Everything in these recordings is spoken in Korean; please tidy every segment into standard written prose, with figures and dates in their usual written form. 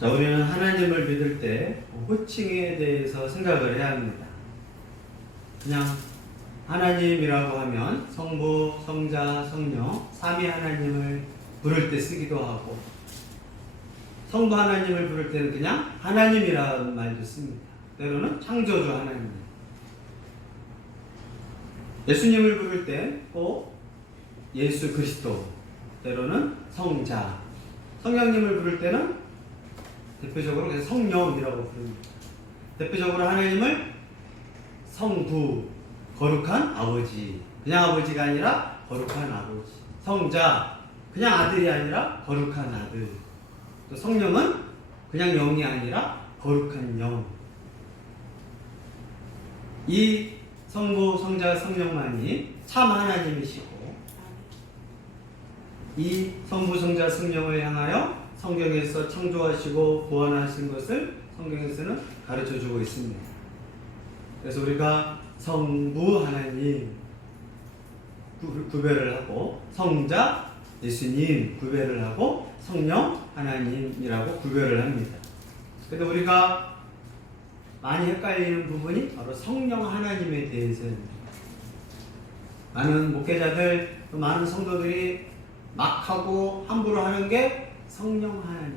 자, 우리는 하나님을 믿을 때 호칭에 대해서 생각을 해야 합니다. 그냥 하나님이라고 하면 성부, 성자, 성령, 삼위 하나님을 부를 때 쓰기도 하고, 성부 하나님을 부를 때는 그냥 하나님이라는 말도 씁니다. 때로는 창조주 하나님. 예수님을 부를 때 꼭 예수 그리스도, 때로는 성자, 성령님을 부를 때는 대표적으로 그냥 성령이라고 부릅니다. 대표적으로 하나님을 성부, 거룩한 아버지, 그냥 아버지가 아니라 거룩한 아버지. 성자, 그냥 아들이 아니라 거룩한 아들. 또 성령은 그냥 영이 아니라 거룩한 영. 이 성부, 성자, 성령만이 참 하나님이시고, 이 성부, 성자, 성령을 향하여 성경에서 창조하시고 구원하신 것을 성경에서는 가르쳐주고 있습니다. 그래서 우리가 성부 하나님 구별을 하고, 성자 예수님 구별을 하고, 성령 하나님이라고 구별을 합니다. 그런데 우리가 많이 헷갈리는 부분이 바로 성령 하나님에 대해서입니다. 많은 목회자들, 또 많은 성도들이 막 하고 함부로 하는 게 성령 하나님.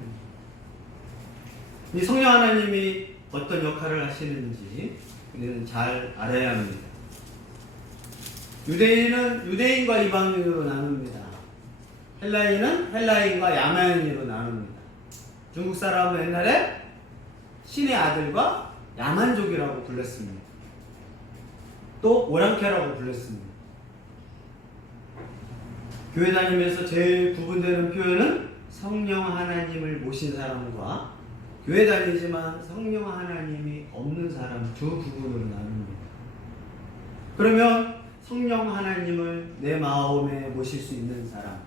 이 성령 하나님이 어떤 역할을 하시는지 우리는 잘 알아야 합니다. 유대인은 유대인과 이방인으로 나눕니다. 헬라인은 헬라인과 야만인으로 나눕니다. 중국 사람은 옛날에 신의 아들과 야만족이라고 불렀습니다. 또 오랑캐라고 불렀습니다. 교회 다니면서 제일 구분되는 표현은 성령 하나님을 모신 사람과 교회 다니지만 성령 하나님이 없는 사람 두 부분으로 나눕니다. 그러면 성령 하나님을 내 마음에 모실 수 있는 사람,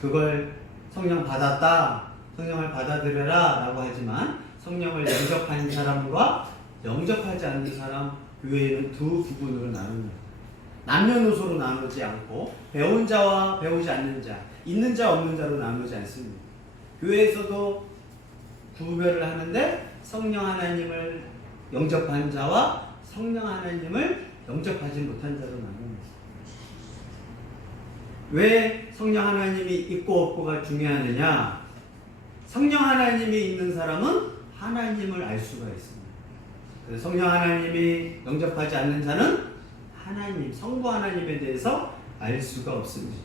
그걸 성령 받았다, 성령을 받아들여라 라고 하지만 성령을 영접한 사람과 영접하지 않는 사람, 교회에는 두 부분으로 나눕니다. 남녀노소로 나누지 않고 배운 자와 배우지 않는 자, 있는 자 없는 자로 나누지 않습니다. 교회에서도 구별을 하는데 성령 하나님을 영접한 자와 성령 하나님을 영접하지 못한 자로 나눕니다. 왜 성령 하나님이 있고 없고가 중요하느냐? 성령 하나님이 있는 사람은 하나님을 알 수가 있습니다. 그래서 성령 하나님이 영접하지 않는 자는 하나님, 성부 하나님에 대해서 알 수가 없습니다.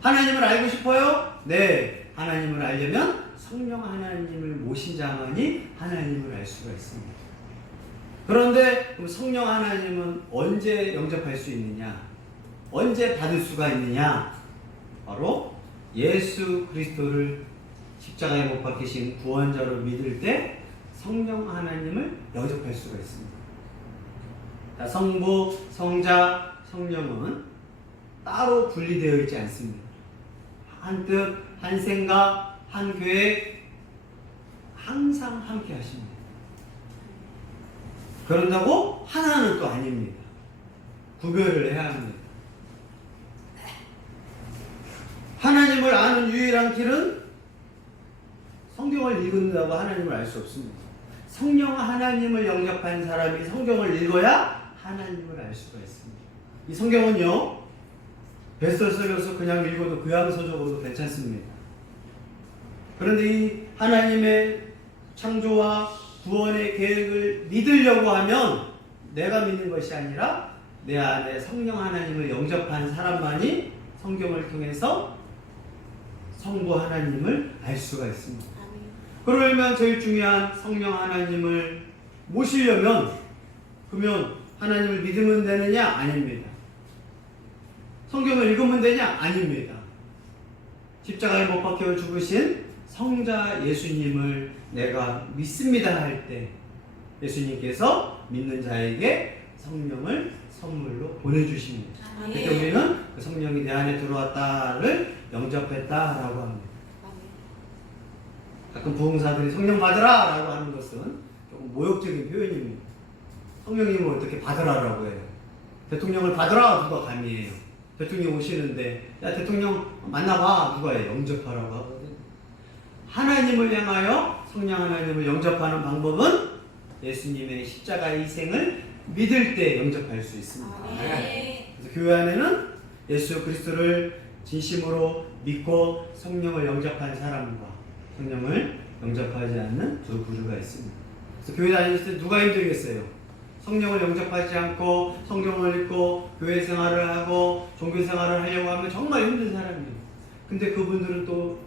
하나님을 알고 싶어요? 네. 하나님을 알려면 성령 하나님을 모신 자만이 하나님을 알 수가 있습니다. 그런데 그럼 성령 하나님은 언제 영접할 수 있느냐? 언제 받을 수가 있느냐? 바로 예수 그리스도를 십자가에 못 박히신 구원자로 믿을 때 성령 하나님을 영접할 수가 있습니다. 성부, 성자, 성령은 따로 분리되어 있지 않습니다. 한 뜻, 한 생각, 한 계획, 항상 함께 하십니다. 그런다고 하나는 또 아닙니다. 구별을 해야 합니다. 하나님을 아는 유일한 길은 성경을 읽는다고 하나님을 알 수 없습니다. 성령 하나님을 영접한 사람이 성경을 읽어야 하나님을 알 수가 있습니다. 이 성경은요, 베스트셀러서 그냥 읽어도 교양서적으로도 괜찮습니다. 그런데 이 하나님의 창조와 구원의 계획을 믿으려고 하면 내가 믿는 것이 아니라 내 안에 성령 하나님을 영접한 사람만이 성경을 통해서 성부 하나님을 알 수가 있습니다. 그러면 제일 중요한 성령 하나님을 모시려면, 그러면 하나님을 믿으면 되느냐? 아닙니다. 성경을 읽으면 되냐? 아닙니다. 십자가에 못 박혀 죽으신 성자 예수님을 내가 믿습니다 할 때 예수님께서 믿는 자에게 성령을 선물로 보내주십니다. 그때 우리는 그 성령이 내 안에 들어왔다를 영접했다라고 합니다. 가끔 부흥사들이 성령 받으라 라고 하는 것은 조금 모욕적인 표현입니다. 성령님을 어떻게 받으라라고 해요? 대통령을 받으라 누가 감히 해요? 대통령 오시는데 야 대통령 만나봐 누가 해요? 영접하라고 하거든요. 하나님을 향하여 성령 하나님을 영접하는 방법은 예수님의 십자가의 희생을 믿을 때 영접할 수 있습니다. 그래서 교회 안에는 예수 그리스도를 진심으로 믿고 성령을 영접한 사람과 성령을 영접하지 않는 두 부류가 있습니다. 그래서 교회 다닐 때 누가 힘들겠어요? 성령을 영접하지 않고 성경을 읽고 교회 생활을 하고 종교 생활을 하려고 하면 정말 힘든 사람이에요. 근데 그분들은 또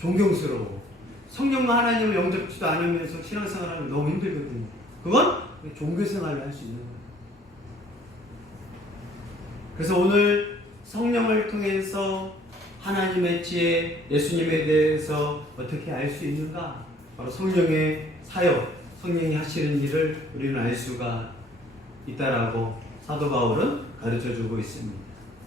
존경스러워. 성령과 하나님을 영접지도 않으면서 신앙생활하면 너무 힘들거든요. 그건 종교 생활을 할 수 있는 거예요. 그래서 오늘 성령을 통해서 하나님의 지혜, 예수님에 대해서 어떻게 알 수 있는가? 바로 성령의 사역, 성령이 하시는 일을 우리는 알 수가 있다라고 사도 바울은 가르쳐주고 있습니다.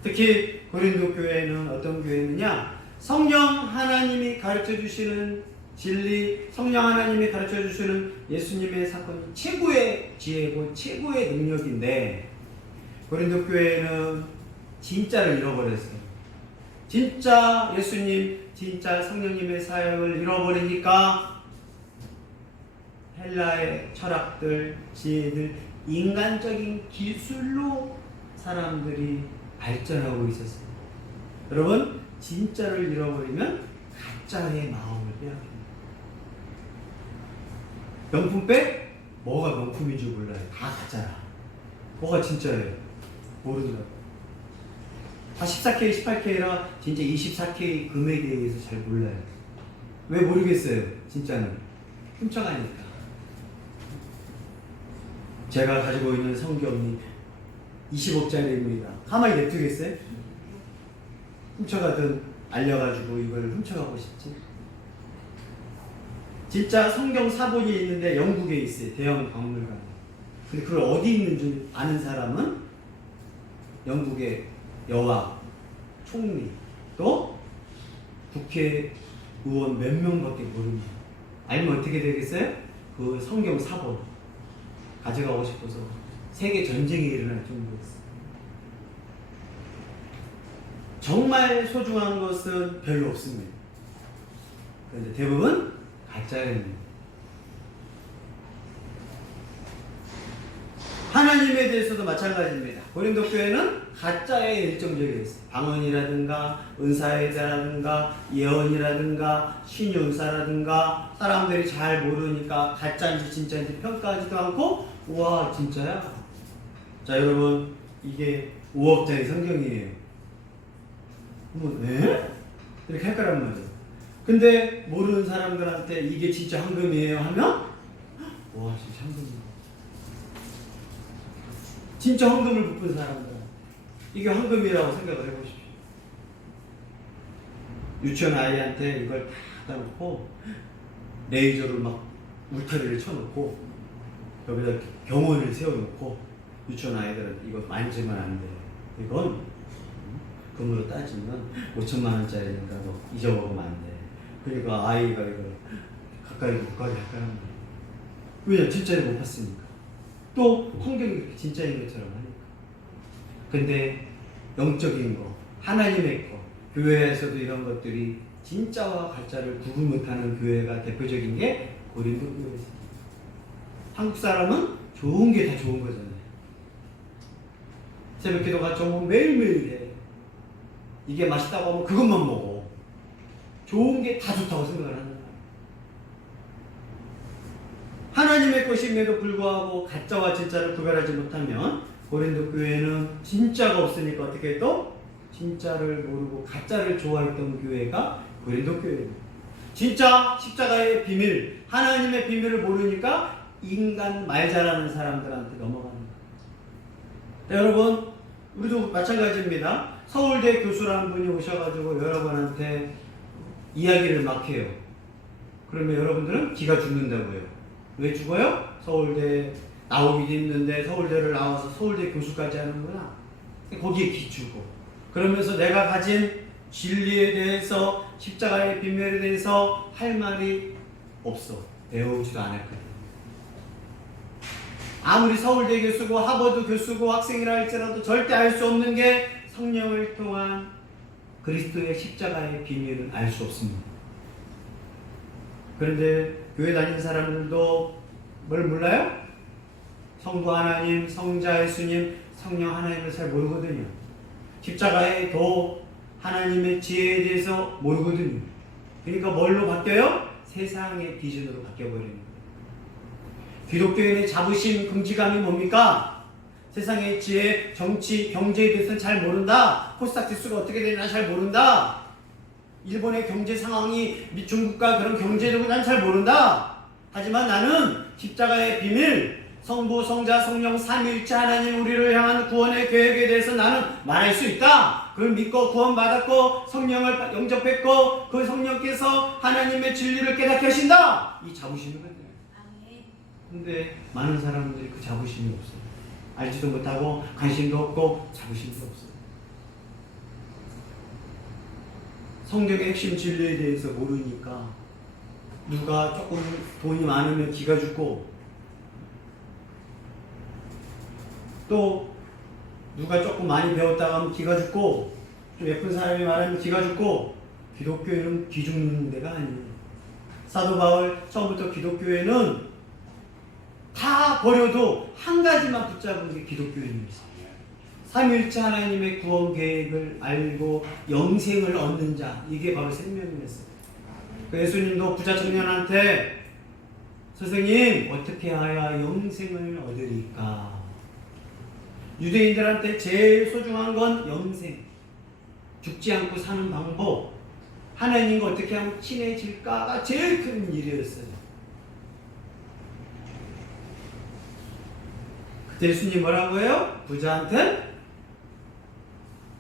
특히 고린도 교회는 어떤 교회느냐? 성령 하나님이 가르쳐주시는 진리, 성령 하나님이 가르쳐주시는 예수님의 사건이 최고의 지혜고 최고의 능력인데 고린도 교회는 진짜를 잃어버렸어요. 진짜 예수님, 진짜 성령님의 사역을 잃어버리니까 헬라의 철학들, 지혜들, 인간적인 기술로 사람들이 발전하고 있었어요. 여러분, 진짜를 잃어버리면 가짜의 마음을 빼앗깁니다. 명품백? 뭐가 명품인 줄 몰라요. 다 가짜라. 뭐가 진짜예요? 모르더라고요. 다 14K, 18K라 진짜 24K 금액에 대해서 잘 몰라요. 왜 모르겠어요? 진짜는 훔쳐가니까. 제가 가지고 있는 성경이 20억짜리입니다. 가만히 냅두겠어요? 훔쳐가든 알려가지고 이걸 훔쳐가고 싶지? 진짜 성경 사본이 있는데 영국에 있어요. 대형 박물관. 근데 그걸 어디 있는 줄 아는 사람은 영국의 여왕, 총리, 또 국회의원 몇 명밖에 모릅니다. 알면 어떻게 되겠어요? 그 성경 사본 가져가고 싶어서 세계 전쟁이 일어날 정도였어요. 정말 소중한 것은 별로 없습니다. 그런데 대부분 가짜입니다. 하나님에 대해서도 마찬가지입니다. 고린도 교회는 가짜의 일정적이 있어요. 방언이라든가 은사회자라든가 예언이라든가 신윤사라든가 사람들이 잘 모르니까 가짜인지 진짜인지 평가하지도 않고 우와 진짜야? 자 여러분 이게 5억짜리 성경이에요. 네? 이렇게 할 거란 말이에요. 근데 모르는 사람들한테 이게 진짜 황금이에요 하면 와 진짜 황금이야. 진짜 황금을 붓은 사람들 이게 황금이라고 생각을 해보십시오. 유치원 아이한테 이걸 다 놓고 레이저를 막 울타리를 쳐놓고 여기다 경호원을 세워놓고 유치원 아이들한테 이거 만지면 안 돼. 이건 금으로 따지면 5천만 원짜리니까 너 잊어먹으면 안 돼. 그러니까 아이가 이걸 가까이 못 가게 할 거란 말이야. 왜냐? 진짜를 못 봤으니까. 또 성경이 그렇게 진짜인 것처럼 하니까. 근데 영적인 거, 하나님의 거, 교회에서도 이런 것들이 진짜와 가짜를 구분 못하는 교회가 대표적인 게 고린도 교회였습니다. 한국 사람은 좋은 게 다 좋은 거잖아요. 새벽기도 같이 오면 매일매일 해. 이게 맛있다고 하면 그것만 먹어. 좋은 게 다 좋다고 생각을 하는 거야. 하나님의 것임에도 불구하고 가짜와 진짜를 구별하지 못하면 고린도 교회는 진짜가 없으니까 어떻게 또 진짜를 모르고 가짜를 좋아했던 교회가 고린도 교회입니다. 진짜 십자가의 비밀, 하나님의 비밀을 모르니까 인간 말 잘하는 사람들한테 넘어가는 거예요. 여러분, 우리도 마찬가지입니다. 서울대 교수라는 분이 오셔가지고 여러분한테 이야기를 막 해요. 그러면 여러분들은 기가 죽는다고요. 왜 죽어요? 서울대 나오기도 힘든데 서울대를 나와서 서울대 교수까지 하는구나. 거기에 기주고 그러면서 내가 가진 진리에 대해서 십자가의 비밀에 대해서 할 말이 없어. 배우지도 않았거든. 아무리 서울대 교수고 하버드 교수고 학생이라 할지라도 절대 알 수 없는 게 성령을 통한 그리스도의 십자가의 비밀은 알 수 없습니다. 그런데 교회 다니는 사람들도 뭘 몰라요? 성부 하나님, 성자 예수님, 성령 하나님을 잘 모르거든요. 십자가의 도 하나님의 지혜에 대해서 모르거든요. 그러니까 뭘로 바뀌어요? 세상의 기준으로 바뀌어버리는 거예요. 기독교인의 자부심, 긍지감이 뭡니까? 세상의 지혜, 정치, 경제에 대해서는 잘 모른다. 코스닥 지수가 어떻게 되나 잘 모른다. 일본의 경제 상황이 중국과 그런 경제력을 난 잘 모른다. 하지만 나는 십자가의 비밀, 성부, 성자, 성령, 삼위일체 하나님 우리를 향한 구원의 계획에 대해서 나는 말할 수 있다. 그걸 믿고 구원받았고 성령을 영접했고 그 성령께서 하나님의 진리를 깨닫게 하신다. 이 자부심이 거예요. 근데 많은 사람들이 그 자부심이 없어요. 알지도 못하고 관심도 없고 자부심도 없어요. 성경의 핵심 진리에 대해서 모르니까 누가 조금 돈이 많으면 기가 죽고 또 누가 조금 많이 배웠다가 하면 기가 죽고 좀 예쁜 사람이 말하면 기가 죽고 기독교회는 기 죽는 데가 아니에요. 사도 바울 처음부터 기독교회는 다 버려도 한 가지만 붙잡은 게 기독교인이었어요. 삼위일체 하나님의 구원 계획을 알고 영생을 얻는 자, 이게 바로 생명이었어요. 그 예수님도 부자 청년한테 선생님 어떻게 하야 영생을 얻으리까? 유대인들한테 제일 소중한 건 영생, 죽지 않고 사는 방법, 하나님과 어떻게 하면 친해질까가 제일 큰 일이었어요. 그때 예수님 뭐라고 해요? 부자한테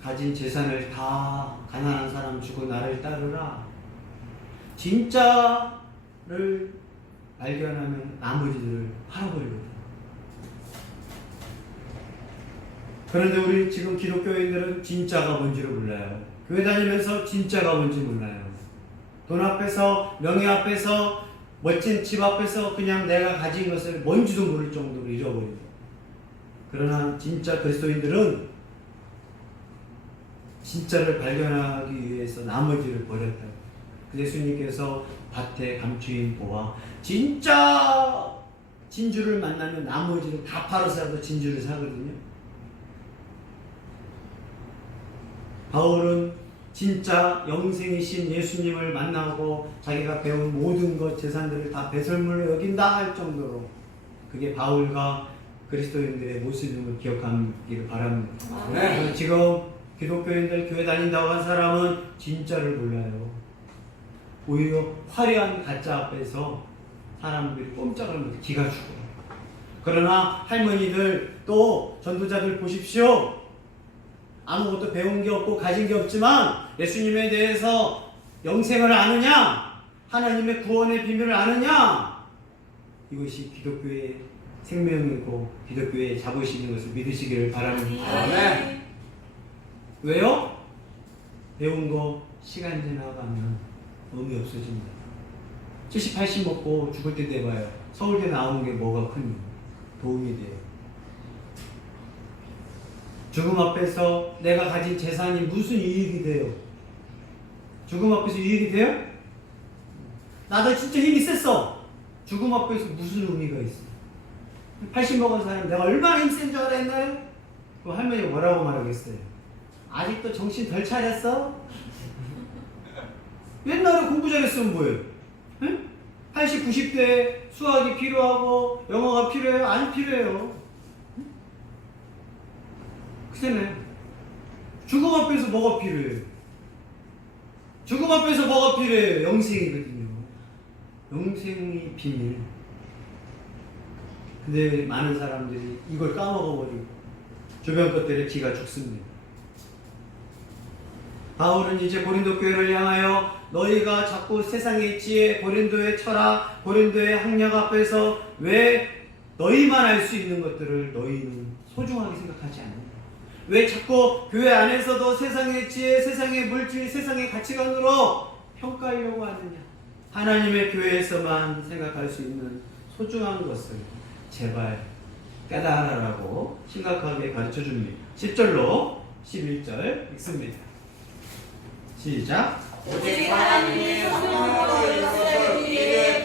가진 재산을 다 가난한 사람 주고 나를 따르라. 진짜를 발견하면 나머지들을 팔아버리거든. 그런데 우리 지금 기독교인들은 진짜가 뭔지를 몰라요. 교회 다니면서 진짜가 뭔지 몰라요. 돈 앞에서, 명예 앞에서, 멋진 집 앞에서 그냥 내가 가진 것을 뭔지도 모를 정도로 잃어버리고. 그러나 진짜 그리스도인들은 진짜를 발견하기 위해서 나머지를 버렸다. 예수님께서 밭에 감추인 보와 진짜 진주를 만나면 나머지를 다 팔아서라도 진주를 사거든요. 바울은 진짜 영생이신 예수님을 만나고 자기가 배운 모든 것 재산들을 다 배설물로 여긴다 할 정도로 그게 바울과 그리스도인들의 모습임을 기억하기를 바랍니다. 네. 지금 기독교인들 교회 다닌다고 한 사람은 진짜를 몰라요. 오히려 화려한 가짜 앞에서 사람들이 꼼짝을 못해 기가 죽어요. 그러나 할머니들 또 전도자들 보십시오. 아무것도 배운 게 없고 가진 게 없지만 예수님에 대해서 영생을 아느냐? 하나님의 구원의 비밀을 아느냐? 이것이 기독교의 생명이고 기독교의 자부심인 것을 믿으시기를 바랍니다. 네. 왜요? 배운 거 시간 지나가면 의미 없어집니다. 70, 80 먹고 죽을 때 돼봐요. 서울대 나온 게 뭐가 큰 도움이 돼요. 죽음 앞에서 내가 가진 재산이 무슨 이익이 돼요? 죽음 앞에서 이익이 돼요? 나도 진짜 힘이 셌어. 죽음 앞에서 무슨 의미가 있어? 80 먹은 사람 내가 얼마나 힘센 줄 알았나요? 그 할머니가 뭐라고 말하겠어요? 아직도 정신 덜 차렸어? 옛날에 공부 잘했으면 뭐예요? 응? 80, 90대에 수학이 필요하고 영어가 필요해요? 안 필요해요. 그렇잖아요. 죽음 앞에서 뭐가 필요해요? 죽음 앞에서 뭐가 필요해요? 영생이거든요. 영생이 비밀. 근데 많은 사람들이 이걸 까먹어버리고 주변 것들에 기가 죽습니다. 바울은 이제 고린도 교회를 향하여 너희가 자꾸 세상의 지혜, 고린도의 철학, 고린도의 학력 앞에서 왜 너희만 알 수 있는 것들을 너희는 소중하게 생각하지 않는다. 왜 자꾸 교회 안에서도 세상의 지혜, 세상의 물질, 세상의 가치관으로 평가하려고 하느냐. 하나님의 교회에서만 생각할 수 있는 소중한 것을 제발 깨달으라고 심각하게 가르쳐줍니다. 10절로 11절 읽습니다. 시작. 오직 하나님의 성령으로 일하시는 일에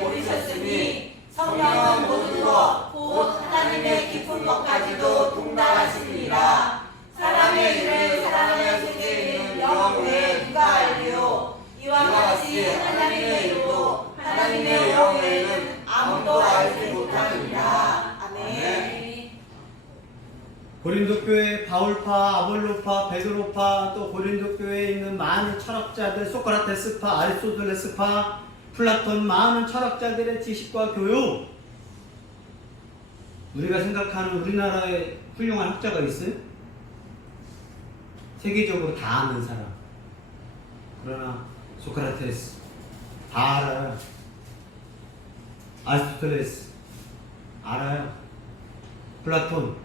고린도 교회 바울파, 아볼로파, 베드로파, 또 고린도 교회에 있는 많은 철학자들, 소크라테스파, 아리스토텔레스파, 플라톤, 많은 철학자들의 지식과 교육, 우리가 생각하는 우리나라에 훌륭한 학자가 있어요? 세계적으로 다 아는 사람. 그러나 소크라테스 다 알아요. 아리스토텔레스 알아요. 플라톤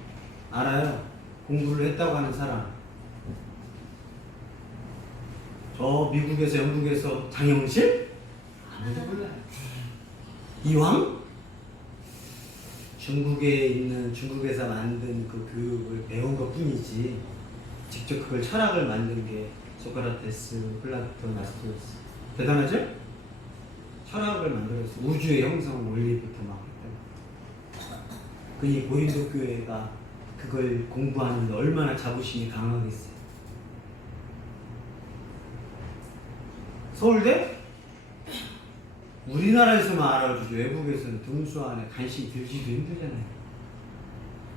알아요. 공부를 했다고 하는 사람. 저 미국에서 영국에서 장영실? 아무도 몰라요. 이황? 중국에서 만든 그 교육을 배운 것 뿐이지 직접 그걸 철학을 만든 게 소크라테스, 플라톤, 아리스토텔레스. 대단하죠? 철학을 만들었어. 우주의 형성 원리부터 막 했다고. 그니 고린도 교회가 그걸 공부하는데 얼마나 자부심이 강하겠어요. 서울대? 우리나라에서만 알아주죠. 외국에서는 등수 안에 관심 들지도 힘들잖아요.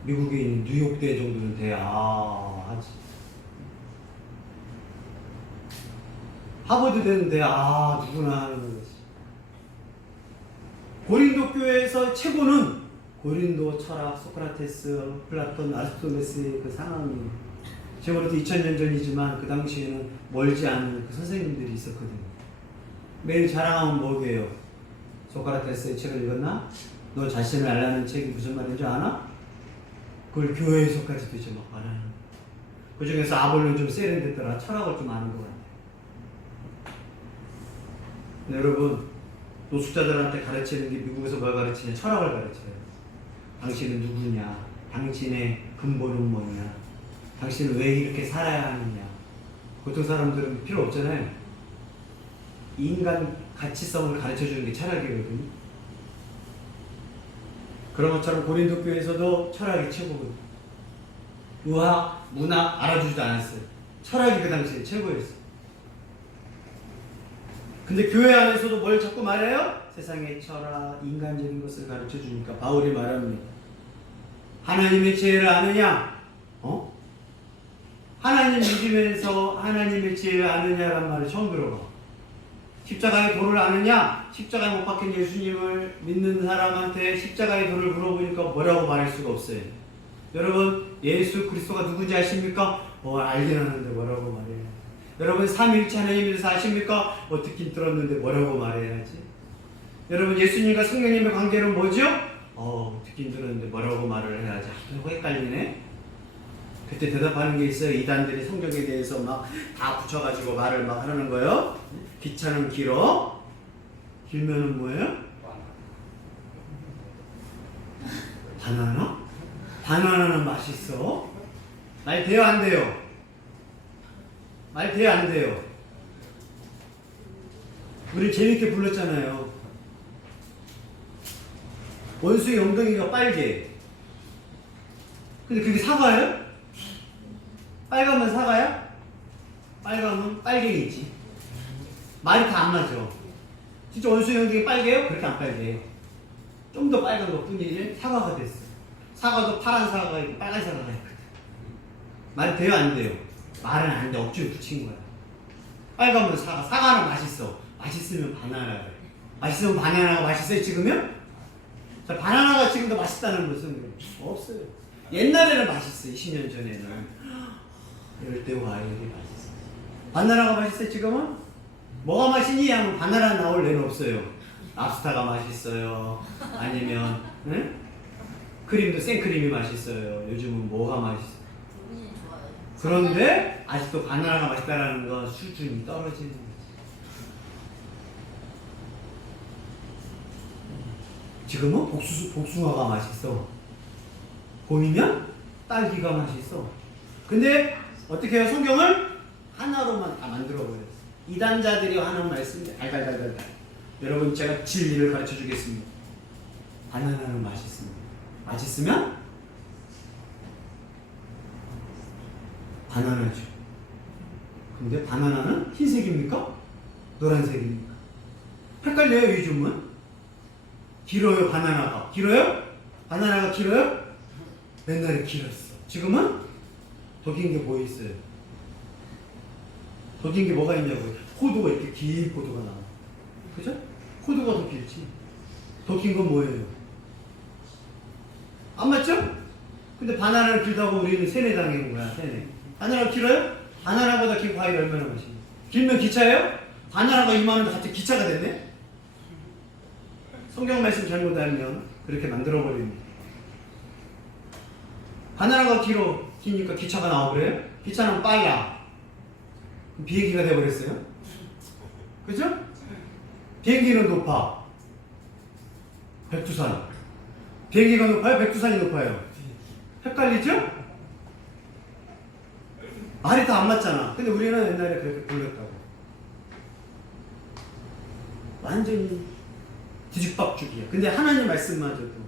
미국에 있는 뉴욕대 정도는 돼야 하지. 하버드 되는데 누구나 하는 거지. 고린도 교회에서 최고는 고린도 철학, 소크라테스, 플라톤, 아리스토텔레스의 그 상황이 지금으로부터 2000년 전이지만 그 당시에는 멀지 않은 그 선생님들이 있었거든요. 매일 자랑하면 뭐게요? 소크라테스의 책을 읽었나? 너 자신을 알라는 책이 무슨 말인지 아나? 그걸 교회에서까지도 이제 막 말하는. 그 중에서 아볼로는 좀 세련됐더라. 철학을 좀 아는 것 같아요. 네, 여러분, 노숙자들한테 가르치는 게 미국에서 뭘 가르치냐? 철학을 가르쳐요. 당신은 누구냐? 당신의 근본은 뭐냐? 당신은 왜 이렇게 살아야 하느냐? 보통 사람들은 필요 없잖아요. 인간 가치성을 가르쳐주는 게 철학이거든요. 그런 것처럼 고린도 교회에서도 철학이 최고거든요. 의학, 문학 알아주지도 않았어요. 철학이 그 당시에 최고였어요. 근데 교회 안에서도 뭘 자꾸 말해요? 세상의 철학, 인간적인 것을 가르쳐주니까 바울이 말합니다. 하나님의 지혜를 아느냐? 하나님 믿으면서 하나님의 지혜를 아느냐란 말을 처음 들어봐. 십자가의 도를 아느냐? 십자가에 못 박힌 예수님을 믿는 사람한테 십자가의 도를 물어보니까 뭐라고 말할 수가 없어요. 여러분, 예수 그리스도가 누군지 아십니까? 알긴 하는데 뭐라고 말해요? 여러분, 삼위일체 하나님에 대해서 아십니까? 듣긴 들었는데 뭐라고 말해야지? 여러분, 예수님과 성령님의 관계는 뭐죠? 듣긴 들었는데 뭐라고 말을 해야지? 헷갈리네? 그때 대답하는 게 있어요. 이단들이 성경에 대해서 막 다 붙여가지고 말을 막 하는 거예요. 기차는 길어. 길면은 뭐예요? 바나나? 바나나는 맛있어. 말 돼요, 안 돼요? 말 돼요, 안 돼요? 우리 재밌게 불렀잖아요. 원수의 엉덩이가 빨개. 근데 그게 사과예요? 빨가면 사과야? 빨가면 빨갱이지. 말이 다 안 맞아. 진짜 원수의 엉덩이 빨개요? 그렇게 안 빨개요. 좀 더 빨간 것 뿐이지 사과가 됐어. 사과도 파란 사과가 있고 빨간 사과가 있거든. 말이 돼요, 안 돼요? 말은 안 돼. 억지로 붙인 거야. 빨가면 사과. 사과는 맛있어. 맛있으면 바나나가 돼. 맛있으면 바나나가 맛있어요, 지금요? 자, 바나나가 지금 더 맛있다는 것은 없어요. 옛날에는 맛있어요. 20년 전에는. 열대 과일이 맛있어요. 바나나가 맛있어요, 지금은? 뭐가 맛있니? 하면 바나나 나올 애는 없어요. 랍스타가 맛있어요. 아니면, 응? 크림도 생크림이 맛있어요. 요즘은 뭐가 맛있어요? 그런데 아직도 바나나가 맛있다는 건 수준이 떨어지는 거지. 지금은 복숭아가 맛있어. 봄이면 딸기가 맛있어. 근데 어떻게 해요? 성경을 하나로만 다 만들어버렸어. 이단자들이 하는 말씀이 달달달달. 여러분, 제가 진리를 가르쳐 주겠습니다. 바나나는 맛있습니다. 맛있으면 바나나죠. 근데 바나나는 흰색입니까? 노란색입니까? 헷갈려요, 요즘은. 길어요, 바나나가. 길어요? 바나나가 길어요? 옛날에 길었어. 지금은 더 긴 게 뭐 있어요? 더 긴 게 뭐가 있냐고요? 코드가 이렇게 긴 코드가 나와. 그죠? 코드가 더 길지. 더 긴 건 뭐예요? 안 맞죠? 근데 바나나를 길다고 우리는 세네 당해온 거야, 세네. 바나나가 길어요? 바나나보다 긴 과일 얼마나 맛있냐? 길면 기차예요? 바나나가 이만한데 갑자기 기차가 됐네? 성경 말씀 잘못 알면 그렇게 만들어버립니다. 바나나가 기니까 기차가 나와버려요? 기차는 빨라. 비행기가 돼버렸어요? 그죠? 비행기는 높아. 백두산. 비행기가 높아요? 백두산이 높아요? 헷갈리죠? 말이 다 안 맞잖아. 근데 우리는 옛날에 그렇게 불렸다고. 완전히 뒤죽박죽이야. 근데 하나님 말씀마저도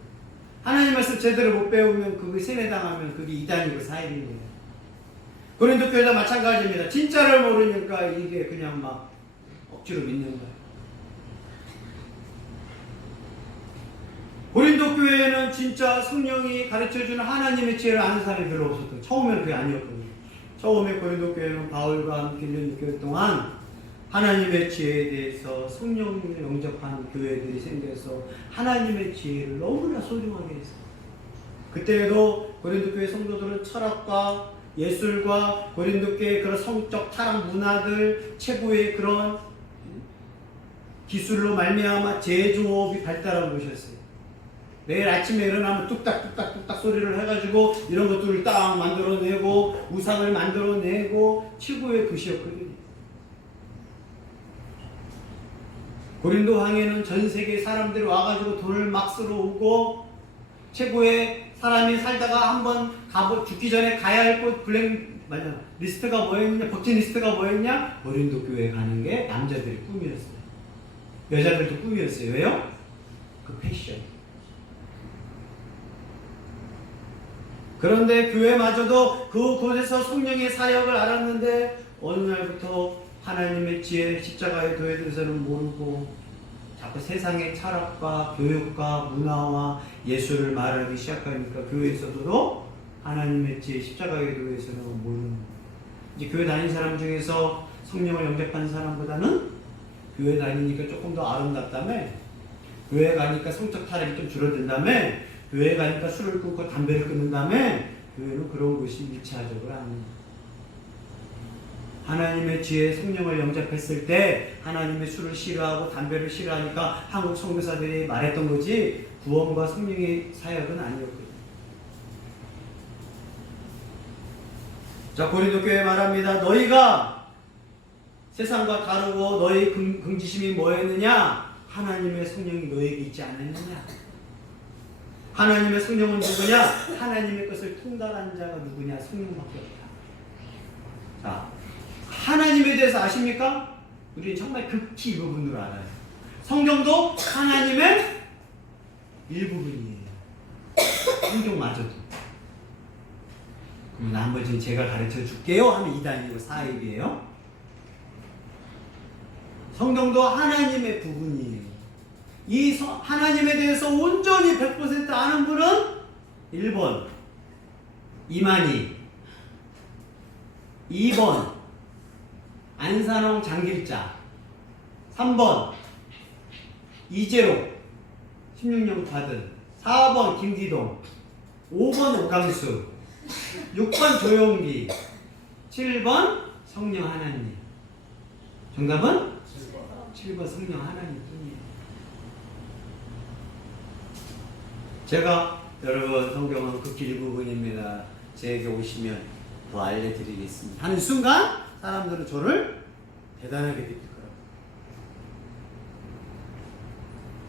하나님 말씀 제대로 못 배우면 그게 세뇌당하면 그게 이단이고 사입입니다. 고린도 교회도 마찬가지입니다. 진짜를 모르니까 이게 그냥 막 억지로 믿는 거예요. 고린도 교회에는 진짜 성령이 가르쳐주는 하나님의 지혜를 아는 사람이 별로 없었거든요. 처음에는 그게 아니었거든요. 처음에 고린도 교회는 바울과 함께 1년 6개월 동안 하나님의 지혜에 대해서 성령을 영접하는 교회들이 생겨서 하나님의 지혜를 너무나 소중하게 했어요. 그때에도 고린도 교회 성도들은 철학과 예술과 고린도 교회의 그런 성적 타락 문화들 최고의 그런 기술로 말미암아 제조업이 발달한 곳이었어요. 매일 아침에 일어나면 뚝딱뚝딱뚝딱 소리를 해가지고 이런 것들을 딱 만들어내고 우상을 만들어내고 최고의 것이었거든요. 고린도 항에는 전 세계 사람들이 와가지고 돈을 막 쓸어오고 최고의 사람이 살다가 한번 죽기 전에 가야 할 곳 리스트가 뭐였냐? 버킷리스트가 뭐였냐? 고린도 교회 가는 게 남자들의 꿈이었어요. 여자들도 꿈이었어요. 왜요? 그 패션. 그런데 교회마저도 그곳에서 성령의 사역을 알았는데 어느 날부터 하나님의 지혜 십자가의 도에 대해서는 모르고 자꾸 세상의 철학과 교육과 문화와 예술을 말하기 시작하니까 교회에서도 하나님의 지혜 십자가의 도에서는 모르는 거예요. 이제 교회 다니는 사람 중에서 성령을 영접한 사람보다는 교회 다니니까 조금 더 아름답다며, 교회 가니까 성적 타락이 좀 줄어든다며, 교회 가니까 술을 끊고 담배를 끊는다며, 교회는 그런 것이 위치하적을 합니다. 하나님의 지혜 성령을 영접했을 때 하나님의 술을 싫어하고 담배를 싫어하니까 한국 선교사들이 말했던 거지 구원과 성령의 사역은 아니었거든요. 자, 고린도 교회 말합니다. 너희가 세상과 다르고 너희 긍지심이 뭐였느냐? 하나님의 성령이 너에게 있지 않았느냐? 하나님의 성령은 누구냐? 하나님의 것을 통달한 자가 누구냐? 성령밖에 없다. 자, 하나님에 대해서 아십니까? 우리는 정말 극히 일부분으로 알아요. 성경도 하나님의 일부분이에요. 성경마저도. 그럼 나머지는 제가 가르쳐 줄게요 하면 2단이고 4입이에요. 성경도 하나님의 부분이에요. 이 하나님에 대해서 온전히 100% 아는 분은 1번 이만희, 2번 안산홍 장길자, 3번 이재록 16년 받은, 4번 김기동, 5번 오강수, 6번 조용기, 7번 성령 하나님. 정답은 7번 성령 하나님 뿐이에요. 제가 여러분 성경은 극히 일부분입니다. 제게 오시면 더 알려드리겠습니다 하는 순간 사람들은 저를 대단하게 느낄 거라고.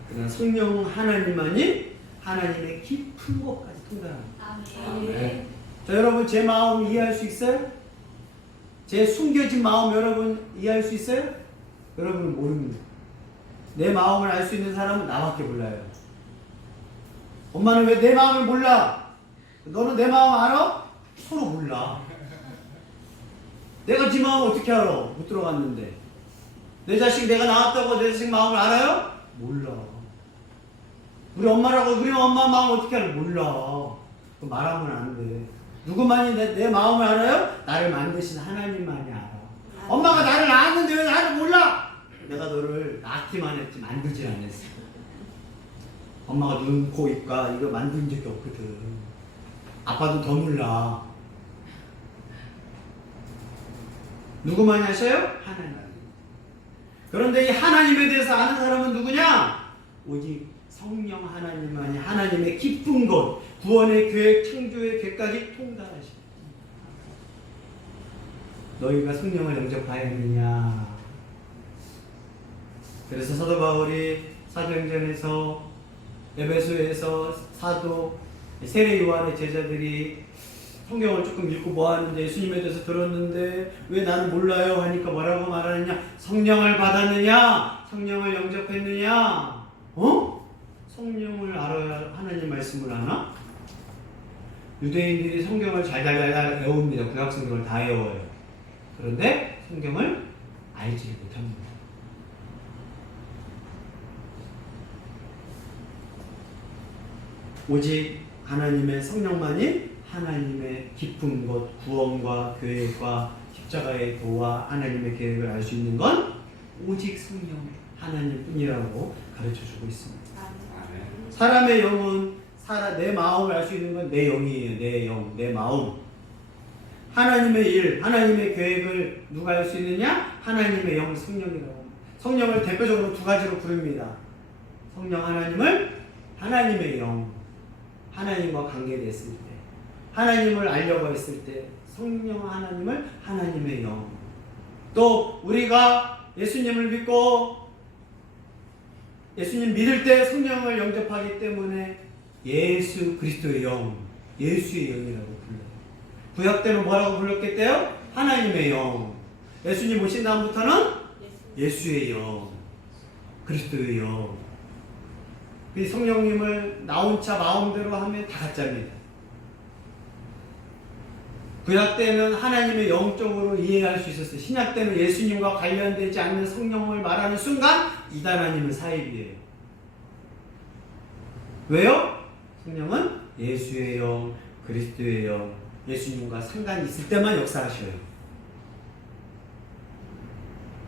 그러나 성령 하나님만이 하나님의 깊은 곳까지 통달합니다. 아멘. 자, 여러분 제 마음 이해할 수 있어요? 제 숨겨진 마음 여러분 이해할 수 있어요? 여러분은 모릅니다. 내 마음을 알 수 있는 사람은 나밖에 몰라요. 엄마는 왜 내 마음을 몰라? 너는 내 마음 알아? 서로 몰라. 내가 네 마음 어떻게 알아? 못 들어갔는데. 내 자식 내가 낳았다고 내 자식 마음을 알아요? 몰라. 우리 엄마라고 우리 엄마 마음 어떻게 알아? 몰라. 말하면 안 돼. 누구만이 내 마음을 알아요? 나를 만드신 하나님만이 알아. 엄마가 나를 낳았는데 왜 나를 몰라? 내가 너를 낳기만 했지 만들지 않았어. 엄마가 눈, 코, 입과 이거 만든 적이 없거든. 아빠도 더 몰라. 누구만이 아셔요? 하나님. 그런데 이 하나님에 대해서 아는 사람은 누구냐? 오직 성령 하나님만이 하나님의 깊은 것, 구원의 계획, 창조의 계획까지 통달하십니다. 너희가 성령을 영접하였느냐? 그래서 사도 바울이 사도행전에서 에베소에서 사도 세례 요한의 제자들이 성경을 조금 읽고 뭐하는데 예수님에 대해서 들었는데 왜 나는 몰라요? 하니까 뭐라고 말하느냐? 성령을 받았느냐? 성령을 영접했느냐? 성령을 알아야 하나님 말씀을 아나? 유대인들이 성경을 잘 외웁니다. 구약 성경을 다 외워요. 그런데 성경을 알지 못합니다. 오직 하나님의 성령만이 하나님의 깊은 것, 구원과 계획과 십자가의 도와 하나님의 계획을 알 수 있는 건 오직 성령 하나님뿐이라고 가르쳐주고 있습니다. 사람의 영은 내 마음을 알 수 있는 건 내 영이에요. 내 영, 내 마음. 하나님의 일, 하나님의 계획을 누가 알 수 있느냐? 하나님의 영, 성령이라고. 성령을 대표적으로 두 가지로 부릅니다. 성령 하나님을 하나님의 영, 하나님과 관계됐을 때, 하나님을 알려고 했을 때, 성령 하나님을 하나님의 영. 또 우리가 예수님을 믿고 예수님 믿을 때 성령을 영접하기 때문에 예수 그리스도의 영, 예수의 영이라고 불러요. 구약 때는 뭐라고 불렀겠대요? 하나님의 영. 예수님 오신 다음부터는 예수의 영, 그리스도의 영. 그 성령님을 나 혼자 마음대로 하면 다 가짜입니다. 구약 때는 하나님의 영적으로 이해할 수 있었어요. 신약 때는 예수님과 관련되지 않는 성령을 말하는 순간 이단 아니면 사입이에요. 왜요? 성령은 예수의 영, 그리스도의 영, 예수님과 상관이 있을 때만 역사하셔요.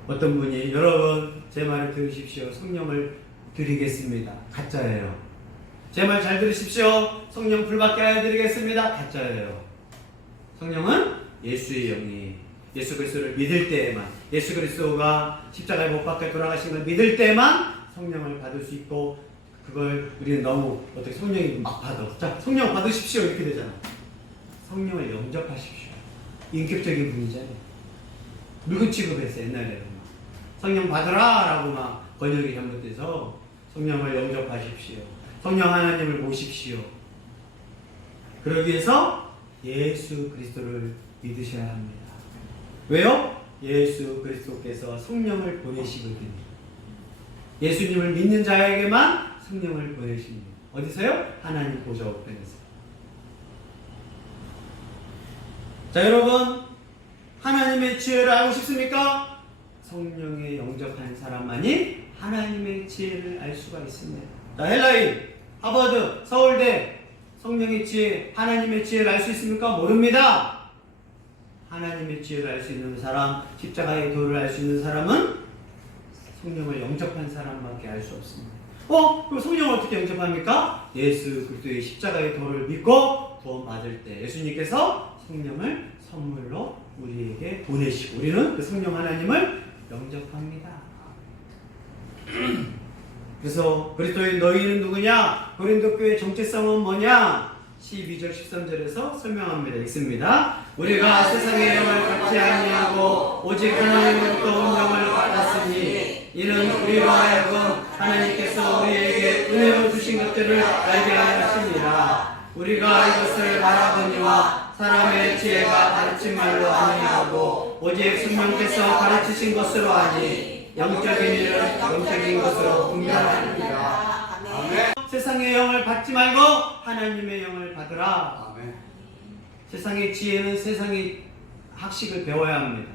어떤 분이 여러분 제 말을 들으십시오. 성령을 드리겠습니다. 가짜예요. 제 말 잘 들으십시오. 성령 불받게 하여 드리겠습니다. 가짜예요. 성령은 예수의 영이 예수 그리스도를 믿을 때에만, 예수 그리스도가 십자가에 못 박혀 돌아가신 걸 믿을 때만 성령을 받을 수 있고, 그걸 우리는 너무 어떻게 성령이 막 받아. 자, 성령 받으십시오 이렇게 되잖아. 성령을 영접하십시오. 인격적인 분이잖아요. 물건 취급했어요 옛날에는. 성령 받으라 라고 막 번역이 잘못돼서 성령을 영접하십시오. 성령 하나님을 모십시오. 그러기 위해서 예수 그리스도를 믿으셔야 합니다. 왜요? 예수 그리스도께서 성령을 보내시거든요. 예수님을 믿는 자에게만 성령을 보내십니다. 어디서요? 하나님 보좌 우편에서. 자, 여러분 하나님의 지혜를 알고 싶습니까? 성령에 영접한 사람만이 하나님의 지혜를 알 수가 있습니다. 자, 헬라인, 하버드, 서울대 성령의 지혜, 하나님의 지혜를 알 수 있습니까? 모릅니다. 하나님의 지혜를 알 수 있는 사람, 십자가의 도를 알 수 있는 사람은 성령을 영접한 사람밖에 알 수 없습니다. 그럼 성령을 어떻게 영접합니까? 예수 그리스도의 십자가의 도를 믿고 구원받을 때 예수님께서 성령을 선물로 우리에게 보내시고 우리는 그 성령 하나님을 영접합니다. 그래서 그리스도인 너희는 누구냐? 고린도 교회의 정체성은 뭐냐? 12절 13절에서 설명합니다. 읽습니다. 우리가 세상의 영을 받지 아니하고 오직 하나님으로부터 영을 받았으니 이는 우리로 하여금 하나님께서 우리에게 은혜로 주신 것들을 알게 하였습니다. 우리가 이것을 바라보니와 사람의 지혜가 가르친 말로 아니하고 오직 성령께서 가르치신 것으로 하니 영적인 일은 영적인 것으로 분별하느니라. 아멘. 세상의 영을 받지 말고 하나님의 영을 받으라. 아멘. 세상의 지혜는 세상의 학식을 배워야 합니다.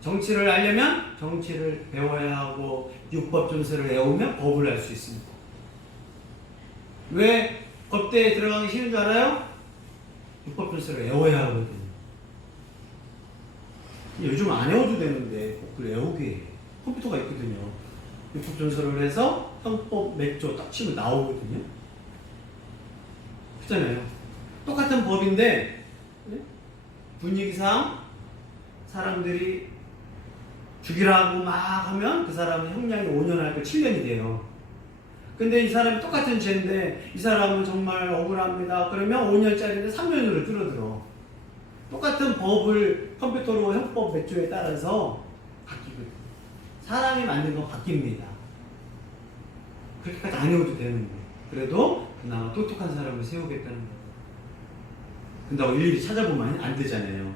정치를 알려면 정치를 배워야 하고 율법 준서를 외우면 법을 알 수 있습니다. 왜 법대에 들어가기 싫은 줄 알아요? 율법 준수를 외워야 하거든요. 요즘 안 외워도 되는데 꼭 그걸 외우게 해. 컴퓨터가 있거든요. 율법 준수를 해서 형법 몇 조 딱 치면 나오거든요. 그렇잖아요. 똑같은 법인데 분위기상 사람들이 죽이라고 막 하면 그 사람은 형량이 5년 할 거 7년이 돼요. 근데 이 사람이 똑같은 죄인데 이 사람은 정말 억울합니다. 그러면 5년짜리인데 3년으로 줄어들어. 똑같은 법을 컴퓨터로 형법 몇 조에 따라서 바뀌거든요. 사람이 만든 건 바뀝니다. 그렇게까지 안 해도 되는 거예요. 그래도 그나마 똑똑한 사람을 세우겠다는 거예요. 근데 일일이 찾아보면 안 되잖아요.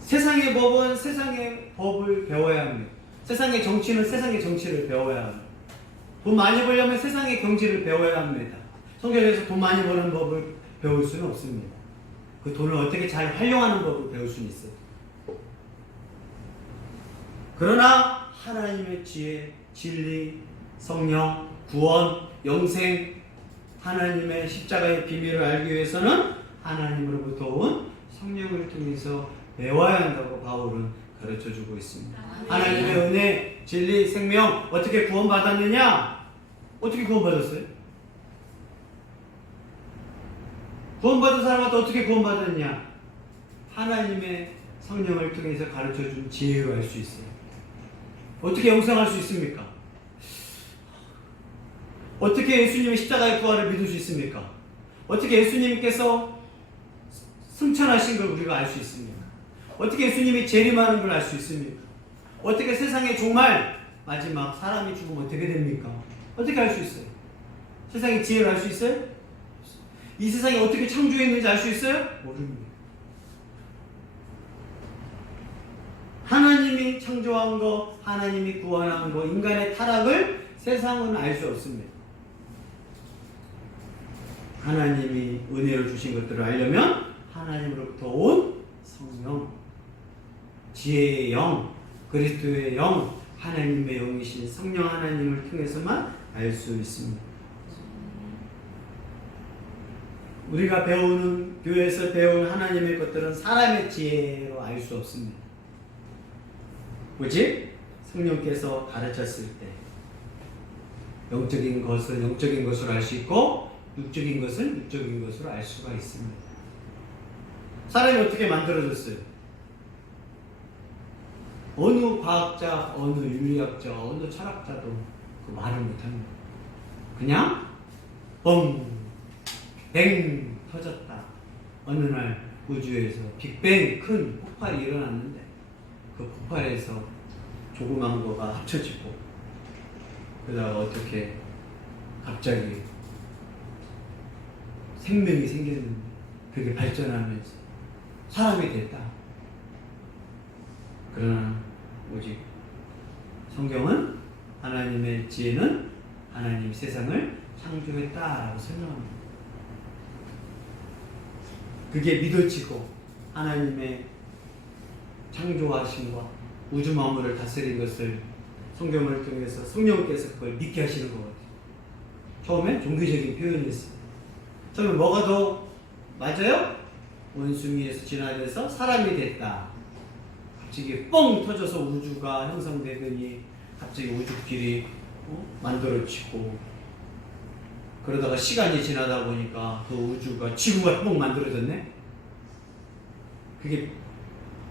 세상의 법은 세상의 법을 배워야 합니다. 세상의 정치는 세상의 정치를 배워야 합니다. 돈 많이 벌려면 세상의 경제를 배워야 합니다. 성경에서 돈 많이 버는 법을 배울 수는 없습니다. 그 돈을 어떻게 잘 활용하는 법을 배울 수는 있어요. 그러나 하나님의 지혜, 진리, 성령, 구원, 영생, 하나님의 십자가의 비밀을 알기 위해서는 하나님으로부터 온 성령을 통해서 배워야 한다고 바울은 가르쳐주고 있습니다. 하나님의 은혜, 진리, 생명 어떻게 구원받았느냐? 어떻게 구원받았어요? 구원받은 사람한테 어떻게 구원받았냐? 하나님의 성령을 통해서 가르쳐준 지혜로 알 수 있어요. 어떻게 영생할 수 있습니까? 어떻게 예수님의 십자가의 부활을 믿을 수 있습니까? 어떻게 예수님께서 승천하신 걸 우리가 알 수 있습니까? 어떻게 예수님이 재림하는 걸 알 수 있습니까? 어떻게 세상에 정말 마지막 사람이 죽으면 어떻게 됩니까? 어떻게 알 수 있어요? 세상의 지혜를 알 수 있어요? 이 세상이 어떻게 창조했는지 알 수 있어요? 모릅니다. 하나님이 창조한 거, 하나님이 구원한 거, 인간의 타락을 세상은 알 수 없습니다. 하나님이 은혜를 주신 것들을 알려면 하나님으로부터 온 성령, 지혜의 영, 그리스도의 영, 하나님의 영이신 성령 하나님을 통해서만 알 수 있습니다. 우리가 배우는 교회에서 배운 하나님의 것들은 사람의 지혜로 알 수 없습니다. 오직 성령께서 가르쳤을 때 영적인 것은 영적인 것으로 알 수 있고 육적인 것은 육적인 것으로 알 수가 있습니다. 사람이 어떻게 만들어졌어요? 어느 과학자, 어느 윤리학자, 어느 철학자도 그 말을 못합니다. 그냥 뻥, 뱅 터졌다. 어느 날 우주에서 빅뱅 큰 폭발이 일어났는데 그 폭발에서 조그만 거가 합쳐지고 그러다가 어떻게 갑자기 생명이 생겼는데 그게 발전하면서 사람이 됐다. 그러나 오직 성경은 하나님의 지혜는 하나님 세상을 창조했다라고 설명합니다. 그게 믿어지고 하나님의 창조하심과 우주 만물을 다스린 것을 성경을 통해서 성령께서 그걸 믿게 하시는 것 같아요. 처음에 종교적인 표현이었어요. 처음에 뭐가 더 맞아요? 원숭이에서 진화돼서 사람이 됐다. 갑자기 뻥 터져서 우주가 형성되더니 갑자기 우주끼리 만들어지고 그러다가 시간이 지나다 보니까 그 우주가 지구가 뻥 만들어졌네? 그게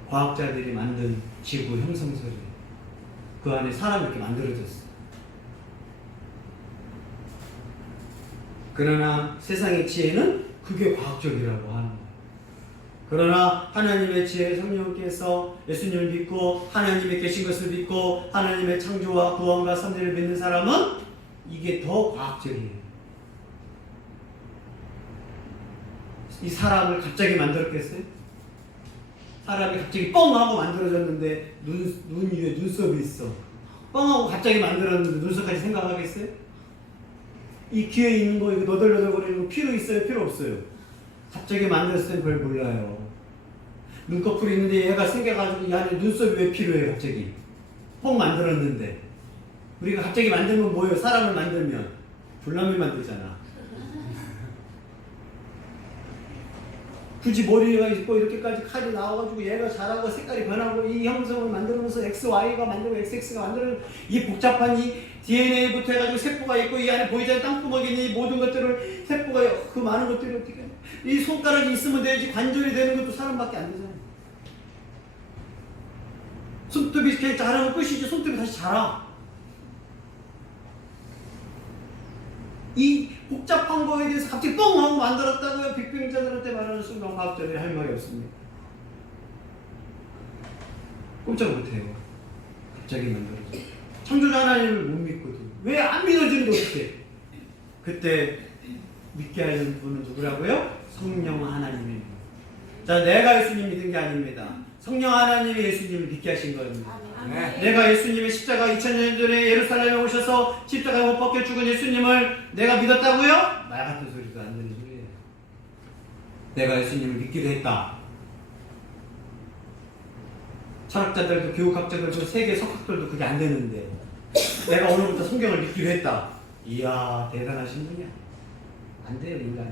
과학자들이 만든 지구 형성설이에요. 그 안에 사람이 이렇게 만들어졌어요. 그러나 세상의 지혜는 그게 과학적이라고 하는 거예요. 그러나 하나님의 지혜 성령께서 예수님을 믿고 하나님의 계신 것을 믿고 하나님의 창조와 구원과 섭리를 믿는 사람은 이게 더 과학적이에요. 이 사람을 갑자기 만들었겠어요? 사람이 갑자기 뻥 하고 만들어졌는데 눈 위에 눈썹이 있어. 뻥 하고 갑자기 만들었는데 눈썹까지 생각하겠어요? 이 귀에 있는 거 이거 너덜너덜거리는 거 필요 있어요? 필요 없어요? 갑자기 만들었을 땐 별 몰라요. 눈꺼풀이 있는데 얘가 생겨가지고 이 안에 눈썹이 왜 필요해요? 갑자기 뻥 만들었는데 우리가 갑자기 만들면 뭐예요? 사람을 만들면 불나물 만들잖아. 굳이 머리가 있고 이렇게까지 칼이 나와가지고 얘가 자라고 색깔이 변하고 이 형성을 만들면서 XY가 만들고 XX가 만드는 이 복잡한 이 DNA부터 해가지고 세포가 있고 이 안에 보이지 않는 땅구멍이 있는 이 모든 것들을 세포가 그 많은 것들을 어떻게 이 손가락이 있으면 되지 관절이 되는 것도 사람밖에 안 되잖아요. 손톱이 이렇게 자라면 끝이지 손톱이 다시 자라. 이 복잡한 거에 대해서 갑자기 뻥 하고 만들었다고요. 빅뱅자들한테 말하는 순간 과학자들이 할 말이 없습니다. 꼼짝 못해요. 갑자기 만들어서. 창조자 하나님을 못 믿거든. 왜 안 믿어지는데 어떻게? 그때 믿게 하는 분은 누구라고요? 성령 하나님입니다. 자, 내가 예수님 믿은 게 아닙니다. 성령 하나님이 예수님을 믿게 하신 겁니다. 네. 내가 예수님의 십자가 2000년 전에 예루살렘에 오셔서 십자가에 못 박혀 죽은 예수님을 내가 믿었다고요? 말 같은 소리도 안 되는 소리예요. 내가 예수님을 믿기도 했다. 철학자들도 교육학자들도 세계 석학들도 그게 안 되는데 내가 오늘부터 성경을 믿기로 했다. 이야, 대단하신 분이야. 안 돼요, 인간.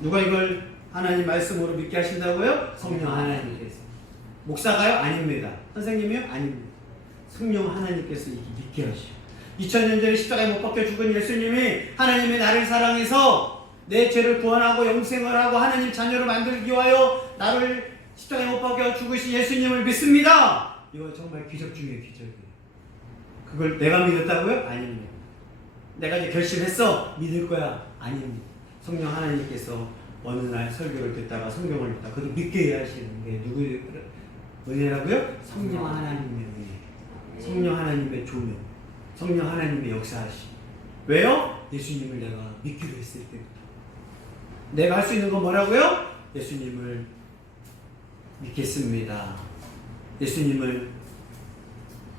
누가 이걸 하나님 말씀으로 믿게 하신다고요? 성령 하나님께서. 목사가요? 아닙니다. 선생님이요? 아닙니다. 성령 하나님께서 믿게 하시오. 2000년 전에 십자가에 못 박혀 죽은 예수님이 하나님의 나를 사랑해서 내 죄를 구원하고 영생을 하고 하나님 자녀로 만들기 위하여 나를 십자가에 못 박혀 죽으신 예수님을 믿습니다. 이거 정말 기적 중에 기적이에요. 그걸 내가 믿었다고요? 아닙니다. 내가 이제 결심했어. 믿을 거야. 아닙니다. 성령 하나님께서 어느 날 설교를 듣다가 성경을 읽다가 그걸 믿게 하시는 게 누구의 은혜라고요? 성령 하나님의 은혜. 성령 하나님의 조명. 성령 하나님의 역사하심. 왜요? 예수님을 내가 믿기로 했을 때부터. 내가 할 수 있는 건 뭐라고요? 예수님을 믿겠습니다. 예수님을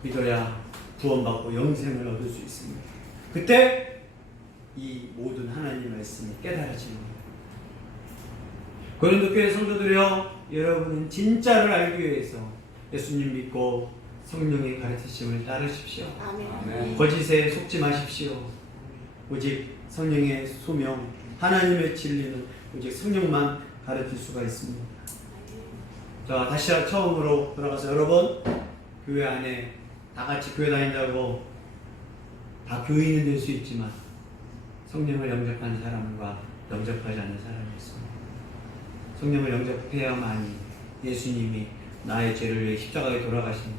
믿어야 구원받고 영생을 얻을 수 있습니다. 그때 이 모든 하나님 말씀이 깨달아지는 거예요. 고린도 교회 성도들이여, 여러분은 진짜를 알기 위해서 예수님 믿고 성령의 가르치심을 따르십시오. 아멘. 거짓에 속지 마십시오. 오직 성령의 소명, 하나님의 진리는 오직 성령만 가르칠 수가 있습니다. 자, 다시 처음으로 돌아가서 여러분, 교회 안에 다 같이 교회 다닌다고 다 교인이 될 수 있지만 성령을 영접한 사람과 영접하지 않는 사람이 있습니다. 성령을 영접해야만이 예수님이 나의 죄를 위해 십자가에 돌아가신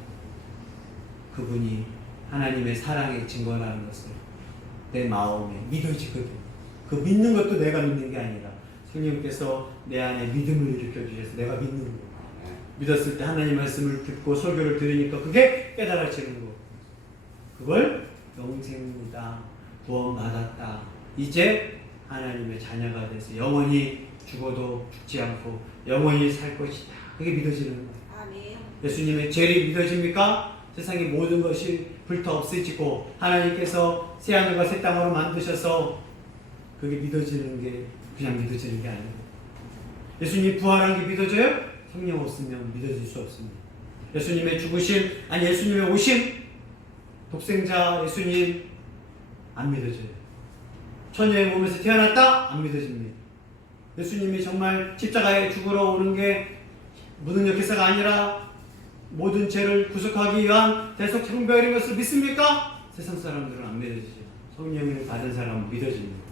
그분이 하나님의 사랑의 증거라는 것을 내 마음에 믿어지거든. 그 믿는 것도 내가 믿는 게 아니라 성령께서 내 안에 믿음을 일으켜 주셔서 내가 믿는 거예요. 믿었을 때 하나님 말씀을 듣고 설교를 들으니까 그게 깨달아지는 거. 그걸 영생이다. 구원받았다. 이제 하나님의 자녀가 돼서 영원히 죽어도 죽지 않고 영원히 살 것이다. 그게 믿어지는 거예요. 아멘. 예수님의 죄를 믿어집니까? 세상의 모든 것이 불타 없어지고 하나님께서 새하늘과 새 땅으로 만드셔서 그게 믿어지는 게 그냥 믿어지는 게 아니에요. 예수님 부활한 게 믿어져요? 성령 없으면 믿어질 수 없습니다. 예수님의 죽으심, 아니 예수님의 오심, 독생자 예수님 안 믿어져요. 처녀의 몸에서 태어났다? 안 믿어집니다. 예수님이 정말 십자가에 죽으러 오는 게 무능력 기사가 아니라 모든 죄를 구속하기 위한 대속 형벌인 것을 믿습니까? 세상 사람들은 안 믿어지죠. 성령을 받은 사람은 믿어집니다.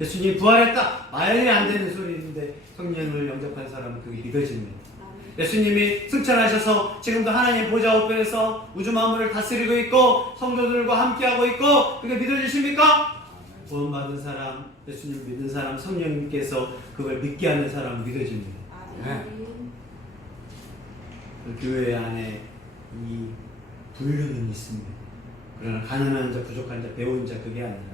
예수님이 부활했다? 말이 안 되는 소리인데 성령을 영접한 사람은 그게 믿어집니다. 예수님이 승천하셔서 지금도 하나님 보좌 우편에서 우주 만물을 다스리고 있고 성도들과 함께하고 있고 그게 믿어지십니까? 구원받은 사람, 예수님 믿는 사람, 성령님께서 그걸 믿게 하는 사람은 믿어집니다. 그 교회 안에 이 분류는 있습니다. 그러나 가난한 자, 부족한 자, 배운 자 그게 아니라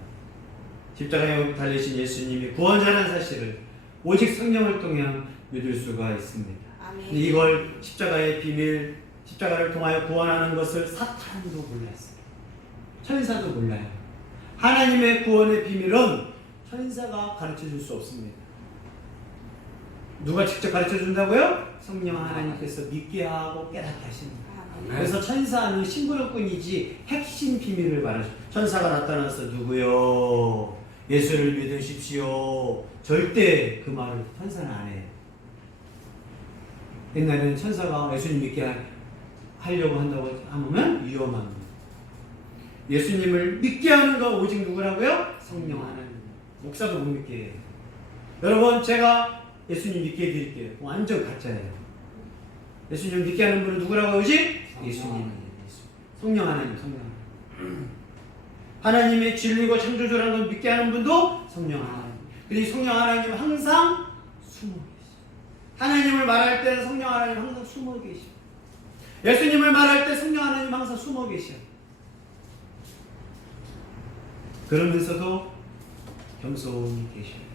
십자가에 달리신 예수님이 구원자라는 사실을 오직 성령을 통해 믿을 수가 있습니다. 근데 이걸 십자가의 비밀, 십자가를 통하여 구원하는 것을 사탄도 몰랐어요. 천사도 몰라요. 하나님의 구원의 비밀은 천사가 가르쳐줄 수 없습니다. 누가 직접 가르쳐준다고요? 성령 하나님께서 믿게 하고 깨닫게 하십니다. 그래서 천사는 심부름꾼이지 핵심 비밀을 말하죠. 천사가 나타나서 누구요? 예수를 믿으십시오. 절대 그 말을 천사는 안 해요. 옛날에는 천사가 예수님 믿게 하려고 한다고 하면 위험합니다. 예수님을 믿게 하는 거 오직 누구라고요? 성령 하나님. 목사도 못 믿게 해요. 여러분, 제가 예수님 믿게 해드릴게요. 완전 가짜예요. 예수님 믿게 하는 분은 누구라고 하지? 예수님이에요. 성령 하나님, 성령 하나님. 하나님의 진리고 창조주라는 걸 믿게 하는 분도 성령 하나님. 그리고 성령 하나님은 항상 숨어 계시죠. 하나님을 말할 때는 성령 하나님 항상 숨어 계시죠. 예수님을 말할 때 성령 하나님 항상 숨어 계셔요. 그러면서도 겸손히 계셔요.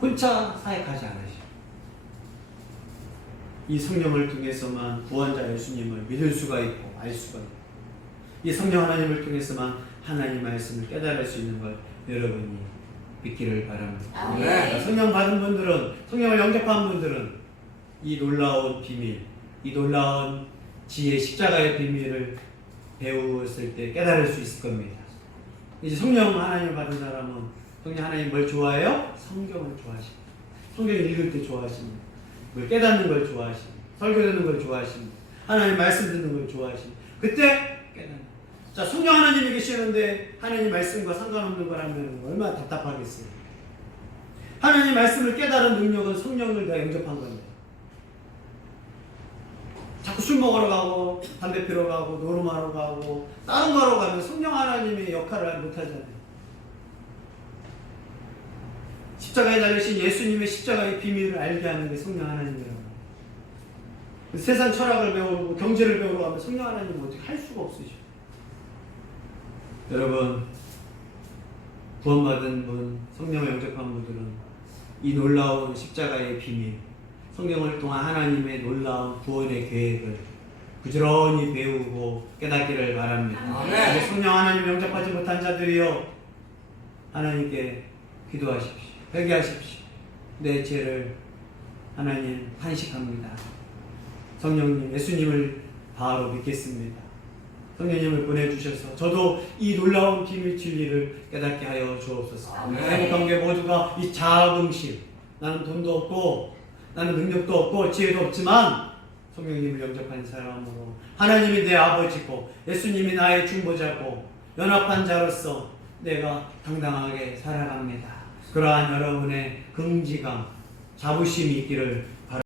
혼자 사역하지 않으셔요. 이 성령을 통해서만 구원자 예수님을 믿을 수가 있고 알 수가 있고, 이 성령 하나님을 통해서만 하나님 말씀을 깨달을 수 있는 걸 여러분이 믿기를 바랍니다. 네. 성령 받은 분들은, 성령을 영접한 분들은 이 놀라운 비밀, 이 놀라운 지혜 십자가의 비밀을 배웠을 때 깨달을 수 있을 겁니다. 이제 성령 하나님을 받은 사람은 성령 하나님 뭘 좋아해요? 성경을 좋아하십니다. 성경 읽을 때 좋아하십니다. 뭘 깨닫는 걸 좋아하십니다. 설교 듣는 걸 좋아하십니다. 하나님 말씀 듣는 걸 좋아하십니다. 그때 깨닫는. 자, 성령 하나님이 계시는데 하나님 말씀과 상관없는 거라면 얼마나 답답하겠어요. 하나님 말씀을 깨달은 능력은 성령을 다 영접한 겁니다. 자꾸 술 먹으러 가고 담배 피러 가고 노름하러 가고 다른 거로 가면 성령 하나님의 역할을 못하잖아요. 십자가에 달리신 예수님의 십자가의 비밀을 알게 하는 게 성령 하나님이라고. 세상 철학을 배우고 경제를 배우러 가면 성령 하나님은 어떻게 할 수가 없으셔. 여러분, 구원받은 분, 성령을 영접한 분들은 이 놀라운 십자가의 비밀, 성경을 통한 하나님의 놀라운 구원의 계획을 부지런히 배우고 깨닫기를 바랍니다. 네. 성령 하나님 영접하지 못한 자들이여, 하나님께 기도하십시오. 회개하십시오. 내 죄를 하나님 탄식합니다. 성령님, 예수님을 바로 믿겠습니다. 성령님을 보내주셔서 저도 이 놀라운 비밀 진리를 깨닫게 하여 주옵소서. 행복한 게 모두가 이 자긍심, 나는 돈도 없고 나는 능력도 없고 지혜도 없지만 성령님을 영접한 사람으로 하나님이 내 아버지고 예수님이 나의 중보자고 연합한 자로서 내가 당당하게 살아갑니다. 그러한 여러분의 긍지감, 자부심이 있기를 바랍니다.